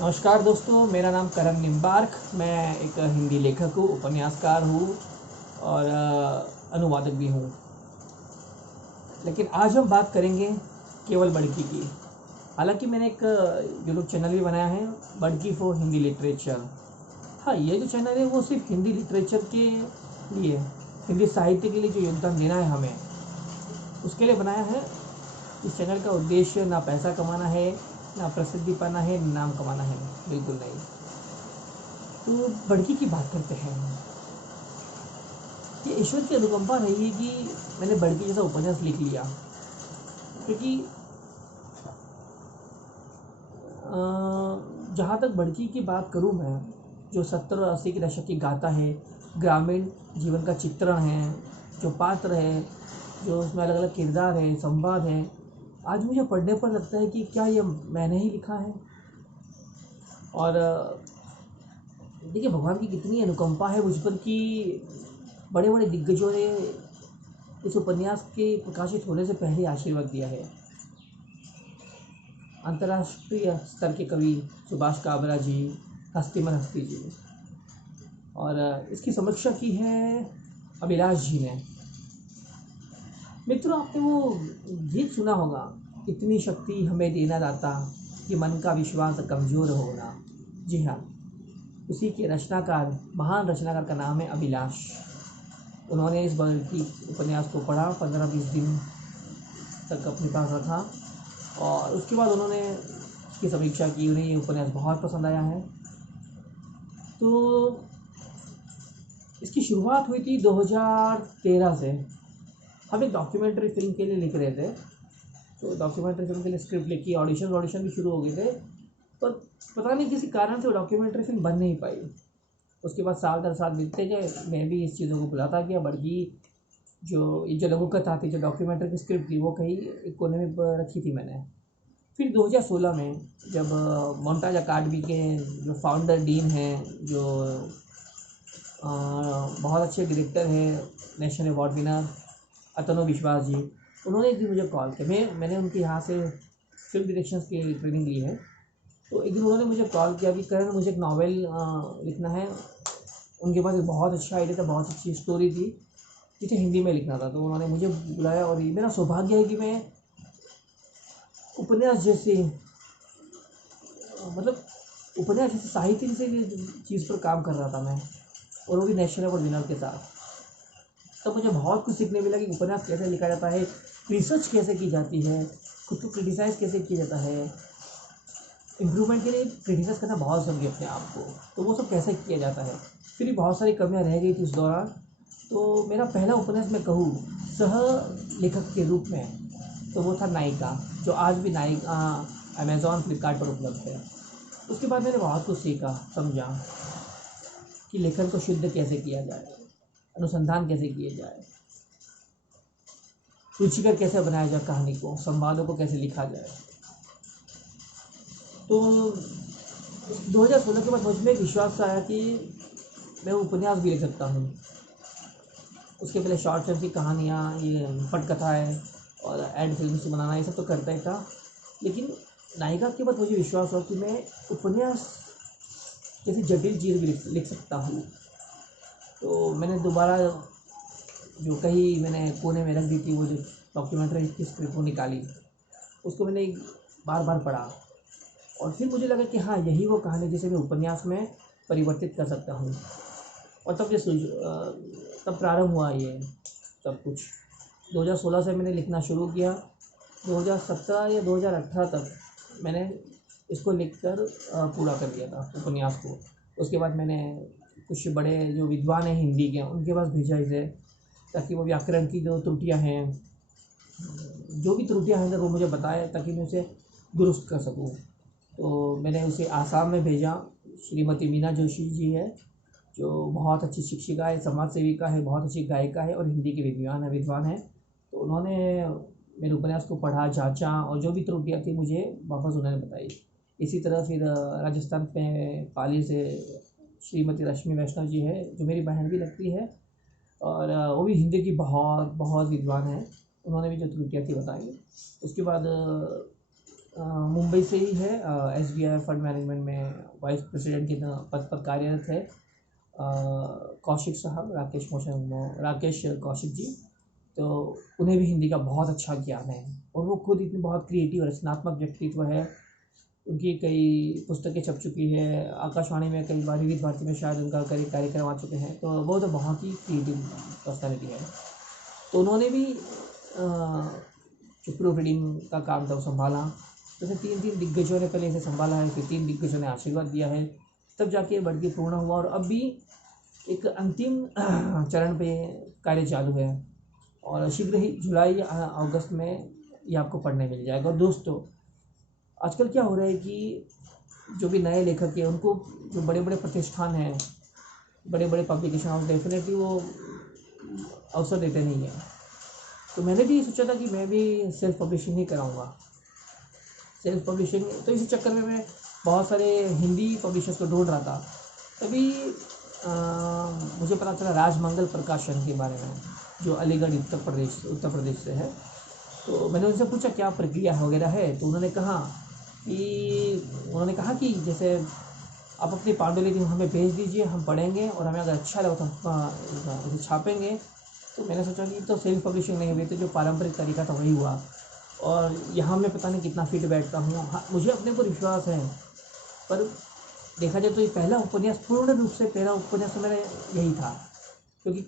नमस्कार दोस्तों, मेरा नाम करण निम्बार्क। मैं एक हिंदी लेखक हूँ, उपन्यासकार हूँ और अनुवादक भी हूँ। लेकिन आज हम बात करेंगे केवल बड़की की। हालांकि मैंने एक यूट्यूब चैनल भी बनाया है, बड़की फॉर हिंदी लिटरेचर। हाँ, ये जो चैनल है वो सिर्फ हिंदी लिटरेचर के लिए, हिंदी साहित्य के लिए जो योगदान देना है हमें, उसके लिए बनाया है। इस चैनल का उद्देश्य ना पैसा कमाना है, ना प्रसिद्धि पाना है, ना नाम कमाना है, बिल्कुल नहीं। तो बड़की की बात करते हैं। ये ईश्वर की अनुकंपा रही है कि मैंने बड़की जैसा उपन्यास लिख लिया, क्योंकि जहाँ तक बड़की की बात करूँ मैं, जो 70 और 80 के दशक की गाथा है, ग्रामीण जीवन का चित्रण है, जो पात्र है, जो उसमें अलग अलग किरदार है, संवाद है, आज मुझे पढ़ने पर लगता है कि क्या ये मैंने ही लिखा है। और देखिए, भगवान की कितनी अनुकंपा है मुझ पर कि बड़े बड़े दिग्गजों ने इस उपन्यास के प्रकाशित होने से पहले आशीर्वाद दिया है। अंतर्राष्ट्रीय स्तर के कवि सुभाष काबरा जी, हस्तिमन हस्ती जी, और इसकी समीक्षा की है अभिलाष जी ने। मित्रों, आपने वो गीत सुना होगा, इतनी शक्ति हमें देना दाता कि मन का विश्वास कमज़ोर होना। जी हाँ, उसी के रचनाकार, महान रचनाकार का नाम है अभिलाष। उन्होंने इस बड़की उपन्यास को पढ़ा, 15-20 दिन तक अपने पास रखा और उसके बाद उन्होंने इसकी समीक्षा की। उन्हें ये उपन्यास बहुत पसंद आया है। तो इसकी शुरुआत हुई थी 2013 से। हम एक डॉक्यूमेंट्री फिल्म के लिए लिख रहे थे, तो डॉक्यूमेंट्री फिल्म के लिए स्क्रिप्ट लिखी, ऑडिशन भी शुरू हो गए थे, पर पता नहीं किसी कारण से वो डॉक्यूमेंट्री फिल्म बन नहीं पाई। उसके बाद साल दर साल बीतते गए, मैं भी इस चीज़ों को भुलाता गया। बड़की जो लघु कथा थी, जो डॉक्यूमेंट्री की स्क्रिप्ट थी, वो कहीं एक कोने में रखी थी मैंने। फिर 2016 में जब मोन्टाज अकादमी के जो फाउंडर डीन हैं, जो बहुत अच्छे डायरेक्टर हैं, नेशनल अवार्ड विनर अतनु विश्वास जी, उन्होंने एक दिन मुझे कॉल किया। मैंने उनके यहाँ से फिल्म डायरेक्शन की ट्रेनिंग ली है। तो एक दिन उन्होंने मुझे कॉल किया कि करण, मुझे एक नावल लिखना है। उनके पास एक बहुत अच्छा आइडिया था, बहुत अच्छी स्टोरी थी जिसे हिंदी में लिखना था। तो उन्होंने मुझे बुलाया और ये मेरा सौभाग्य है कि मैं उपन्यास जैसे मतलब उपन्यास जैसे साहित्य से चीज़ पर काम कर रहा था मैं, और वो भी नेशनल अवार्ड विनर के साथ। तब मुझे बहुत कुछ सीखने मिला कि उपन्यास कैसे लिखा जाता है, रिसर्च कैसे की जाती है, खुद को क्रिटिसाइज़ कैसे किया जाता है। इम्प्रूवमेंट के लिए क्रिटिसाइज़ करना बहुत ज़रूरी है अपने आप को, तो वो सब कैसे किया जाता है। फिर भी बहुत सारी कमियाँ रह गई थी उस दौरान। तो मेरा पहला उपन्यास मैं कहूँ सह लेखक के रूप में, तो वो था नायिका, जो आज भी नायिका अमेज़ॉन फ्लिपकार्ट पर उपलब्ध है। उसके बाद मैंने बहुत कुछ सीखा, समझा कि लेखन को शुद्ध कैसे किया जाए, अनुसंधान कैसे किए जाए, रुचिकर कैसे बनाया जाए कहानी को, संवादों को कैसे लिखा जाए। तो 2016 के बाद मुझ में एक विश्वास आया कि मैं उपन्यास भी लिख सकता हूँ। उसके पहले शॉर्ट फिल्म की कहानियाँ, ये पटकथाएँ और एड फिल्म से बनाना, ये सब तो करता ही था। लेकिन नायिका के बाद मुझे विश्वास हुआ कि मैं उपन्यास जैसी जटिल चीज़ भी लिख सकता हूँ। तो मैंने दोबारा जो कहीं मैंने कोने में रख दी थी, वो जो डॉक्यूमेंट्री की स्क्रिप्ट वो निकाली, उसको मैंने बार बार पढ़ा और फिर मुझे लगा कि हाँ, यही वो कहानी जिसे मैं उपन्यास में परिवर्तित कर सकता हूँ। और तब प्रारंभ हुआ ये सब कुछ। 2016 से मैंने लिखना शुरू किया। 2017 या 2018 तक मैंने इसको लिखकर पूरा कर दिया था उपन्यास को। उसके बाद मैंने कुछ बड़े जो विद्वान हैं हिंदी के, उनके पास भेजा इसे, ताकि वो व्याकरण की जो त्रुटियां हैं, जो भी त्रुटियां हैं, वो मुझे बताए ताकि मैं उसे दुरुस्त कर सकूं। तो मैंने उसे आसाम में भेजा। श्रीमती मीना जोशी जी है, जो बहुत अच्छी शिक्षिका है, समाज सेविका है, बहुत अच्छी गायिका है और हिंदी के विद्वान हैं। तो उन्होंने मेरे उपन्यास को पढ़ा, जांचा और जो भी त्रुटियाँ थी मुझे वापस उन्होंने बताई। इसी तरह फिर राजस्थान में पाली से श्रीमती रश्मि वैष्णव जी है, जो मेरी बहन भी लगती है, और वो भी हिंदी की बहुत बहुत विद्वान है। उन्होंने भी जो त्रुटियाँ थी बताई। उसके बाद मुंबई से ही है, SBI फंड मैनेजमेंट में वाइस प्रेसिडेंट के पद पर कार्यरत है। कौशिक साहब, राकेश कौशिक जी, तो उन्हें भी हिंदी का बहुत अच्छा ज्ञान है और वो खुद इतनी बहुत क्रिएटिव और रचनात्मक व्यक्तित्व है। उनकी कई पुस्तकें छप चुकी है, आकाशवाणी में कई बार, विविध भारती में शायद उनका कई कार्यक्रम आ चुके हैं, तो वो तो बहुत ही क्रिएटिव पर्सनैलिटी है। तो उन्होंने भी जो प्रूफ रीडिंग का काम था वो संभाला। जैसे 3 दिग्गजों ने पहले इसे संभाला है, फिर 3 दिग्गजों ने आशीर्वाद दिया है, तब जाके बढ़के पूर्ण हुआ और अब भी एक अंतिम चरण पे कार्य चालू है और शीघ्र ही जुलाई अगस्त में ये आपको पढ़ने मिल जाएगा। और दोस्तों, आजकल क्या हो रहा है कि जो भी नए लेखक हैं उनको जो बड़े बड़े प्रतिष्ठान हैं, बड़े बड़े पब्लिकेशन हाउस डेफिनेटली वो अवसर देते नहीं हैं। तो मैंने भी सोचा था कि मैं भी सेल्फ पब्लिशिंग ही कराऊंगा। सेल्फ पब्लिशिंग, तो इसी चक्कर में मैं बहुत सारे हिंदी पब्लिशर्स को ढूंढ रहा था। तभी मुझे पता चला राजमंगल प्रकाशन के बारे में, जो अलीगढ़ उत्तर प्रदेश से है। तो मैंने उनसे पूछा क्या प्रक्रिया वगैरह है, तो उन्होंने कहा कि जैसे आप अपनी पांडुलिपि हमें भेज दीजिए, हम पढ़ेंगे और हमें अगर अच्छा लगा तो हम इसे छापेंगे। तो मैंने सोचा कि तो सेल्फ पब्लिशिंग नहीं हुई, तो जो पारंपरिक तरीका था वही हुआ और यहाँ मैं पता नहीं कितना फिट बैठता हूँ। हाँ, मुझे अपने पर विश्वास है, पर देखा जाए तो ये पहला उपन्यास, पूर्ण रूप से पहला उपन्यास तो मेरा यही था, क्योंकि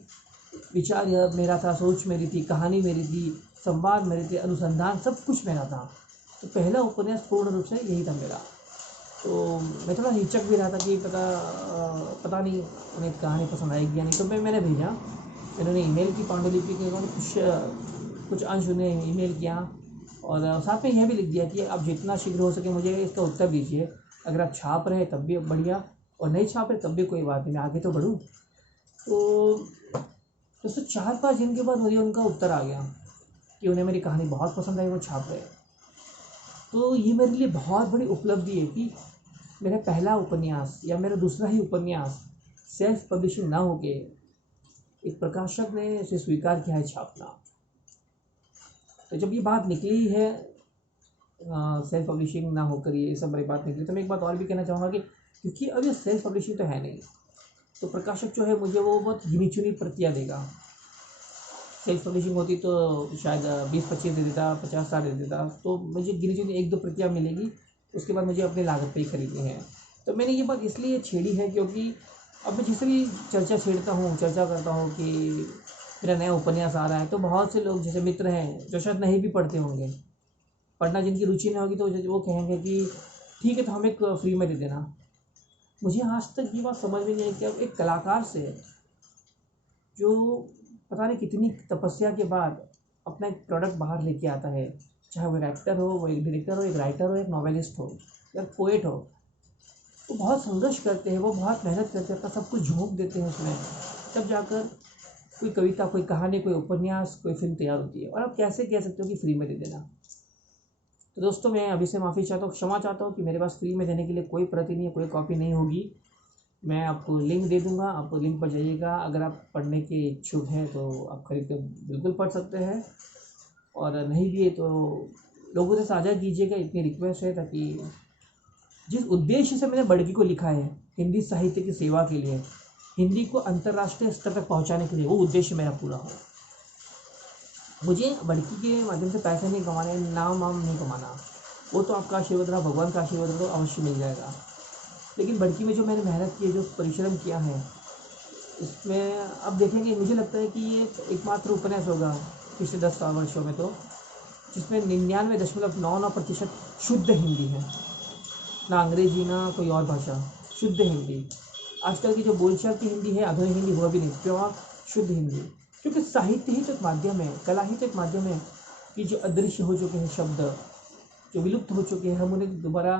विचार यह मेरा था, सोच मेरी थी, कहानी मेरी थी, संवाद मेरे थे, अनुसंधान सब कुछ मेरा था। तो पहला उपन्यास पूर्ण रूप से यही था मेरा। तो मैं थोड़ा हिचक भी रहा था कि पता नहीं उन्हें कहानी पसंद आएगी या नहीं। तो मैंने भेजा, इन्होंने ईमेल की पांडुलिपि के कुछ अंश उन्हें ईमेल किया और साथ में यह भी लिख दिया कि आप जितना शीघ्र हो सके मुझे इसका उत्तर दीजिए। अगर आप छाप रहे तब भी बढ़िया और नहीं छाप रहे तब भी कोई बात नहीं, मैं आगे तो बढ़ूँ। तो दोस्तों 4-5 दिन के बाद मुझे उनका उत्तर आ गया कि उन्हें मेरी कहानी बहुत पसंद आई, वो छाप रहे। तो ये मेरे लिए बहुत बड़ी उपलब्धि है कि मेरा पहला उपन्यास या मेरा दूसरा ही उपन्यास सेल्फ पब्लिशिंग ना होके एक प्रकाशक ने इसे स्वीकार किया है छापना। तो जब ये बात निकली है सेल्फ पब्लिशिंग ना होकर ये सब बड़ी बात निकली, तो मैं एक बात और भी कहना चाहूँगा कि क्योंकि अब ये सेल्फ पब्लिशिंग तो है नहीं, तो प्रकाशक जो है मुझे वो बहुत गिनी चुनी प्रतियाँ देगा। सेल्फ पब्लिशिंग होती तो शायद 20-25 दे देता, 50-60 दे देता, तो मुझे गिनी चुनी 1-2 प्रतियाँ मिलेगी, उसके बाद मुझे अपनी लागत पे ही खरीदनी है। तो मैंने ये बात इसलिए छेड़ी है क्योंकि अब मैं जिससे भी चर्चा करता हूँ कि मेरा नया उपन्यास आ रहा है, तो बहुत से लोग जैसे मित्र हैं जो शायद नहीं भी पढ़ते होंगे, पढ़ना जिनकी रुचि नहीं होगी, तो वो कहेंगे कि ठीक है तो हमें फ्री में दे देना। मुझे आज तक ये बात समझ में नहीं आई कि अब एक कलाकार से जो पता नहीं कितनी तपस्या के बाद अपना एक प्रोडक्ट बाहर लेके आता है, चाहे वो एक्टर हो, वो एक डायरेक्टर हो, एक राइटर हो, एक नॉवेलिस्ट हो या पोएट हो, वो बहुत संघर्ष करते हैं, वो बहुत मेहनत करते हैं, अपना सब कुछ झोंक देते हैं उसमें, तब जाकर कोई कविता, कोई कहानी, कोई उपन्यास, कोई फिल्म तैयार होती है। और आप कैसे कह सकते हो कि फ्री में दे देना। तो दोस्तों मैं अभी से माफ़ी चाहता हूँ, क्षमा चाहता हूँ कि मेरे पास फ्री में देने के लिए कोई प्रति नहीं है, कोई कॉपी नहीं होगी। मैं आपको लिंक दे दूँगा, आप लिंक पर जाइएगा। अगर आप पढ़ने के इच्छुक हैं तो आप खरीद कर बिल्कुल पढ़ सकते हैं, और नहीं भी है तो लोगों से साझा कीजिएगा, इतनी रिक्वेस्ट है, ताकि जिस उद्देश्य से मैंने बड़की को लिखा है, हिंदी साहित्य की सेवा के लिए, हिंदी को अंतर्राष्ट्रीय स्तर तक पहुंचाने के लिए, वो उद्देश्य मेरा पूरा हो। मुझे बड़की के माध्यम से पैसे नहीं कमाने, नाम वाम नहीं कमाना, वो तो आपका आशीर्वाद रहा, भगवान का आशीर्वाद रहा, अवश्य मिल जाएगा। लेकिन बड़की में जो मैंने मेहनत की है, जो परिश्रम किया है, इसमें अब देखेंगे, मुझे लगता है कि ये एकमात्र उपन्यास होगा पिछले 10 वर्षों में तो जिसमें 99.99% शुद्ध हिंदी है, ना अंग्रेजी ना कोई और भाषा, शुद्ध हिंदी। आजकल की जो बोलचाल की हिंदी है, आधुनिक हिंदी, वो भी नहीं, प्योर शुद्ध हिंदी। क्योंकि साहित्य ही तो एक माध्यम है, कला ही तो एक माध्यम है कि जो अदृश्य हो चुके हैं शब्द, जो विलुप्त हो चुके हैं, हम उन्हें दोबारा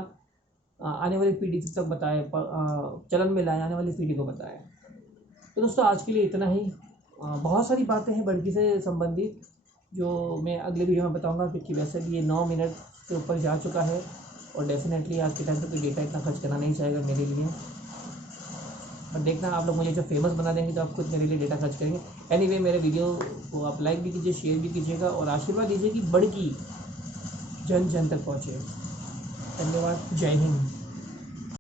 आने वाली पीढ़ी तक बताएं, चलन में लाए, आने वाली पीढ़ी को बताएं। तो दोस्तों आज के लिए इतना ही। बहुत सारी बातें हैं बड़की से संबंधित जो मैं अगले वीडियो में बताऊंगा, क्योंकि वैसे भी ये 9 मिनट के ऊपर जा चुका है और डेफिनेटली आज के टाइम पे कोई डेटा इतना खर्च करना नहीं चाहेगा मेरे लिए। और देखना आप लोग मुझे जो फेमस बना देंगे तो आप खुद मेरे लिए डेटा खर्च करेंगे। एनीवे मेरे वीडियो को आप लाइक भी कीजिए, शेयर भी कीजिएगा और आशीर्वाद दीजिए कि बड़की जन जन तक पहुँचे। धन्यवाद। जय हिंद।